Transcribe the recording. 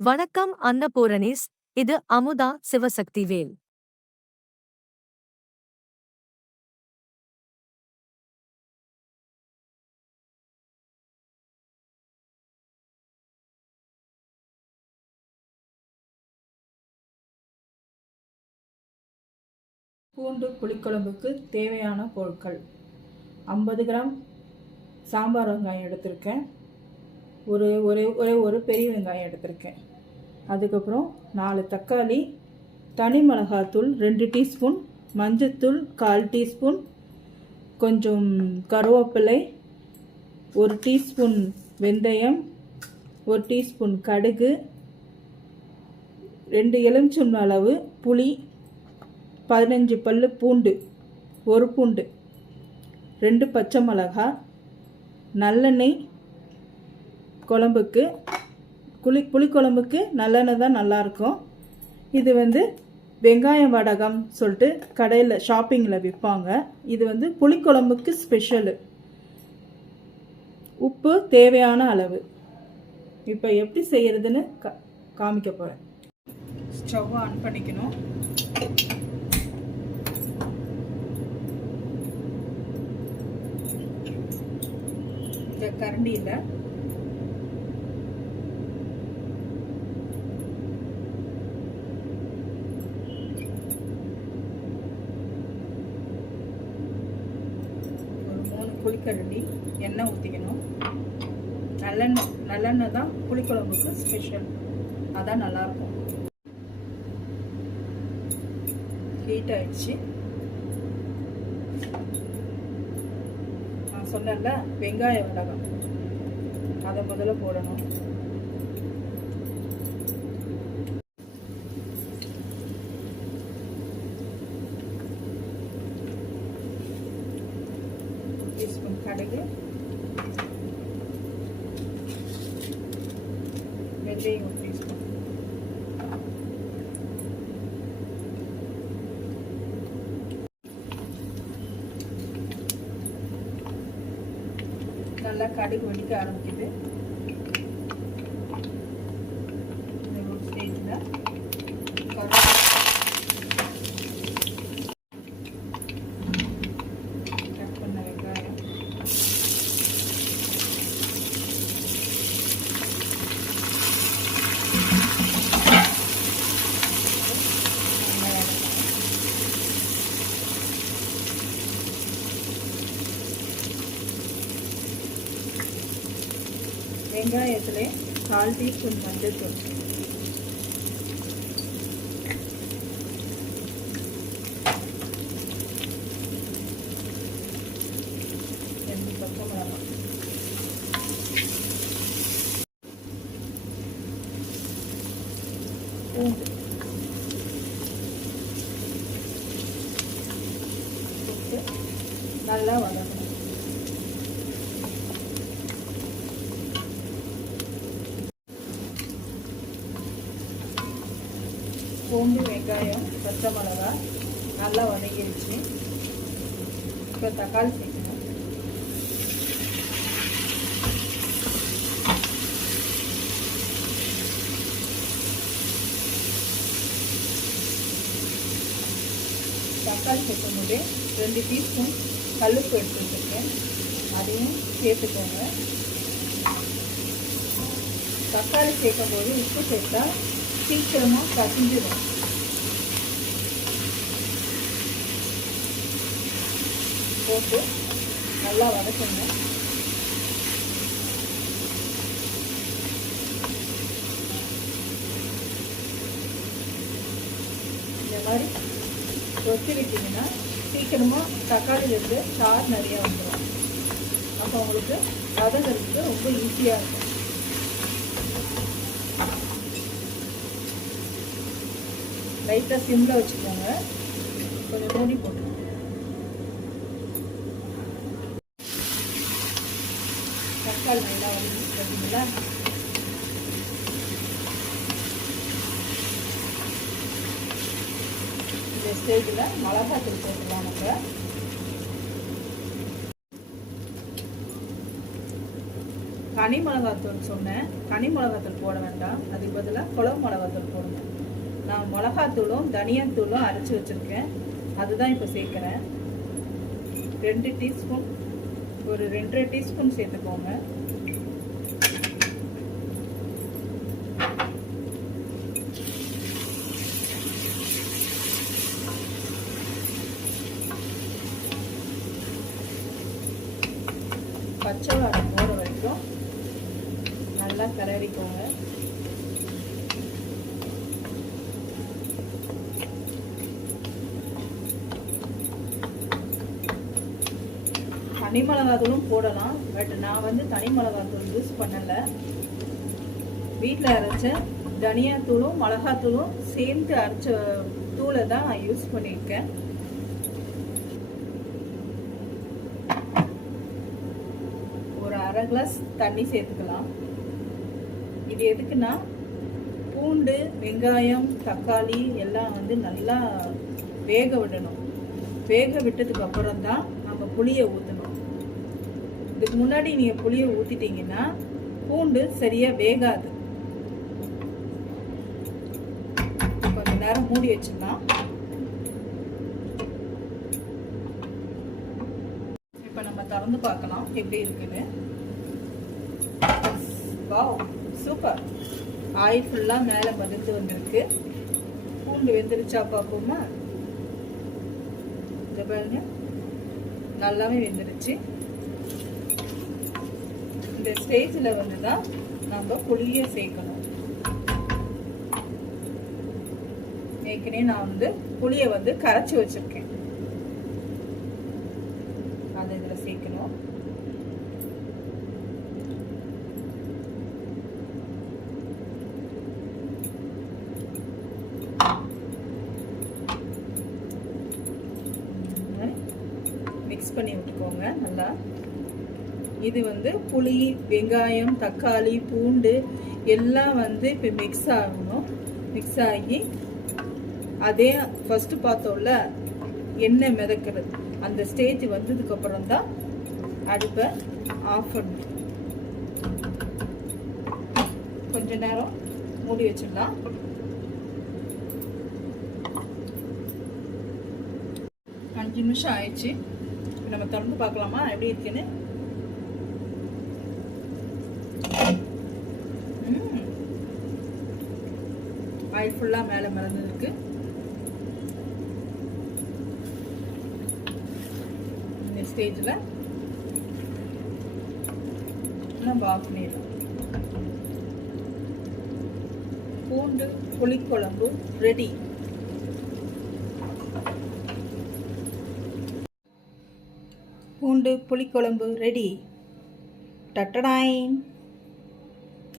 வணக்கம் அன்னபூரணிஸ். இது அமுதா சிவசக்தி வேல் பூண்டு புளிக்குழம்புக்கு தேவையான பொருட்கள். ஐம்பது கிராம் சாம்பார் வெங்காயம் எடுத்திருக்கேன். ஒரு ஒரே ஒரே ஒரு பெரிய வெங்காயம் எடுத்திருக்கேன். அதுக்கப்புறம் நாலு தக்காளி தனி மிளகாத்தூள் ரெண்டு டீஸ்பூன் மஞ்சத்தூள் கால் டீஸ்பூன் கொஞ்சம் கருவேப்பிலை ஒரு டீஸ்பூன் வெந்தயம் ஒரு டீஸ்பூன் கடுகு ரெண்டு எலுமிச்சம் அளவு புளி பதினஞ்சு பல் பூண்டு ஒரு பூண்டு ரெண்டு பச்சை மிளகா நல்லெண்ணெய் குழம்புக்கு புளி புளிக்குழம்புக்கு நல்லெண்ணெய் தான் நல்லாயிருக்கும். இது வந்து வெங்காயம் வடகம் சொல்லிட்டு கடையில் ஷாப்பிங்கில் விற்பாங்க. இது வந்து புளிக்குழம்புக்கு ஸ்பெஷலு உப்பு தேவையான அளவு. இப்போ எப்படி செய்கிறதுன்னு கா காமிக்க போகிறேன் ஸ்டவ் ஆன் பண்ணிக்கணும். இந்த கரண்டியில் ஒரு மூணு புளிக்கரண்டி எண்ணெய் ஊற்றிக்கணும் நல்லெண்ணெய் நல்லெண்ணெய் தான் புளிக்குழம்புக்கு ஸ்பெஷல் அதான் நல்லாயிருக்கும் ஹீட் ஆயிடுச்சு. நான் சொன்னேன்ல வெங்காய வடகம். அதை முதல்ல போடணும் டீஸ்பூன் கடுகு being ஒரு டீஸ்பூன் நல்லா கடுகு வெடிக்க ஆரம்பிக்குது இந்த ஒரு ஸ்டேஜில் கட் பண்ண வெங்காயம் வெங்காயம் வெங்காயத்தில் கால் டீஸ்பூன் மஞ்சள் தூள். ரெண்டு பச்சை மிளகாய். பூண்டு. போட்டு நல்லா வதக்கணும். பூண்டு வெங்காயம் பச்சை மிளகா நல்லா வதங்கிடுச்சு இப்போ தக்காளி சேர்க்கணும் தக்காளி சேர்க்கும் போது ரெண்டு டீஸ்பூன் கல்லுப்பு எடுத்து வச்சுருக்கேன் அதையும் சேர்த்துக்கோங்க. தக்காளி சேர்க்கும் போது உப்பு சேர்த்தா சீக்கிரமாக கசிஞ்சிடும். போட்டு நல்லா வதக்குங்க. இந்த மாதிரி கொத்தி விட்டிங்கன்னா சீக்கிரமாக தக்காளியிலேருந்து சார் நிறையா வந்துடும் அப்போ உங்களுக்கு வதங்கிறதுக்கு ரொம்ப ஈஸியாக இருக்கும். லைட்டாக சிம்மில் வச்சுக்கோங்க. கொஞ்சம் மூடி போட்டு தக்காளி நல்லா வந்து பார்த்தீங்களா இந்த ஸ்டேஜில் மிளகாத்தூள் சேர்த்துக்கலாம் நம்ம கனி மிளகாத்தூள் சொன்னேன். கனி மிளகாத்தூள் போட வேண்டாம். அதுக்கு பதிலாக குழம்பு மிளகாத்தூள் போடுங்க. நான் மிளகாத்தூளும் தனியாத்தூளும் அரைச்சி வச்சுருக்கேன். அதுதான் இப்போ சேர்க்குறேன். ரெண்டு டீஸ்பூன் ஒரு ரெண்டரை டீஸ்பூன் சேர்த்துக்கோங்க. பச்சை வாரம் போகிற வரைக்கும் நல்லா கிளறிக்கோங்க தனி மிளகாத்தூளும் போடலாம். பட் நான் வந்து தனி மிளகாத்தூள் யூஸ் பண்ணலை. வீட்டில் அரைச்ச தனியாத்தூளும் மிளகாத்தூளும் சேர்த்து அரைச்ச தூளை தான் நான் யூஸ் பண்ணியிருக்கேன். ஒரு அரை கிளாஸ் தண்ணி சேர்த்துக்கலாம். இது எதுக்குன்னா பூண்டு வெங்காயம் தக்காளி எல்லாம் வந்து நல்லா வேக விடணும். வேக விட்டதுக்கு அப்புறம் தான் நம்ம புளியை ஊற்றணும் இதுக்கு முன்னாடி நீங்கள் புளியை ஊற்றிட்டீங்கன்னா பூண்டு சரியாக வேகாது. கொஞ்ச நேரம் மூடி வச்சிடலாம். இப்போ நம்ம திறந்து பார்க்கலாம் எப்படி இருக்குன்னு. வாவ் சூப்பர் ஆயில் ஃபுல்லாக மேலே பதிந்து வந்திருக்கு. பூண்டு வெந்துருச்சா பார்ப்போமா? இதை பாருங்க. நல்லாவே வெந்துருச்சு. இந்த ஸ்டேஜில் வந்து தான் நம்ம புளியை சேர்க்கணும். ஏற்கனவே நான் வந்து புளியை வந்து கரைச்சி வச்சிருக்கேன். அதை இதில் சேர்க்கணும். மிக்ஸ் பண்ணி விட்டுக்கோங்க நல்லா இது வந்து புளி வெங்காயம் தக்காளி பூண்டு எல்லாம் வந்து இப்போ மிக்ஸ் ஆகணும். மிக்ஸ் ஆகி அதே ஃபஸ்ட்டு பார்த்தோம்ல எண்ணெய் மிதக்கிறது. அந்த ஸ்டேஜ் வந்ததுக்கப்புறம் தான் அடுப்பை ஆஃப் பண்ணணும். கொஞ்ச நேரம் மூடி வச்சிடலாம். அஞ்சு நிமிஷம் ஆயிடுச்சு. இப்போ நம்ம திறந்து பார்க்கலாமா? எப்படி இருக்குன்னு? ஆயில் ஃபுல்லாக மேலே மறந்துருக்கு இந்த ஸ்டேஜில் நம்ம ஆஃப் பண்ணிடலாம். பூண்டு புளிக்குழம்பு ரெடி பூண்டு புளிக்குழம்பு ரெடி டட்டடாயின்.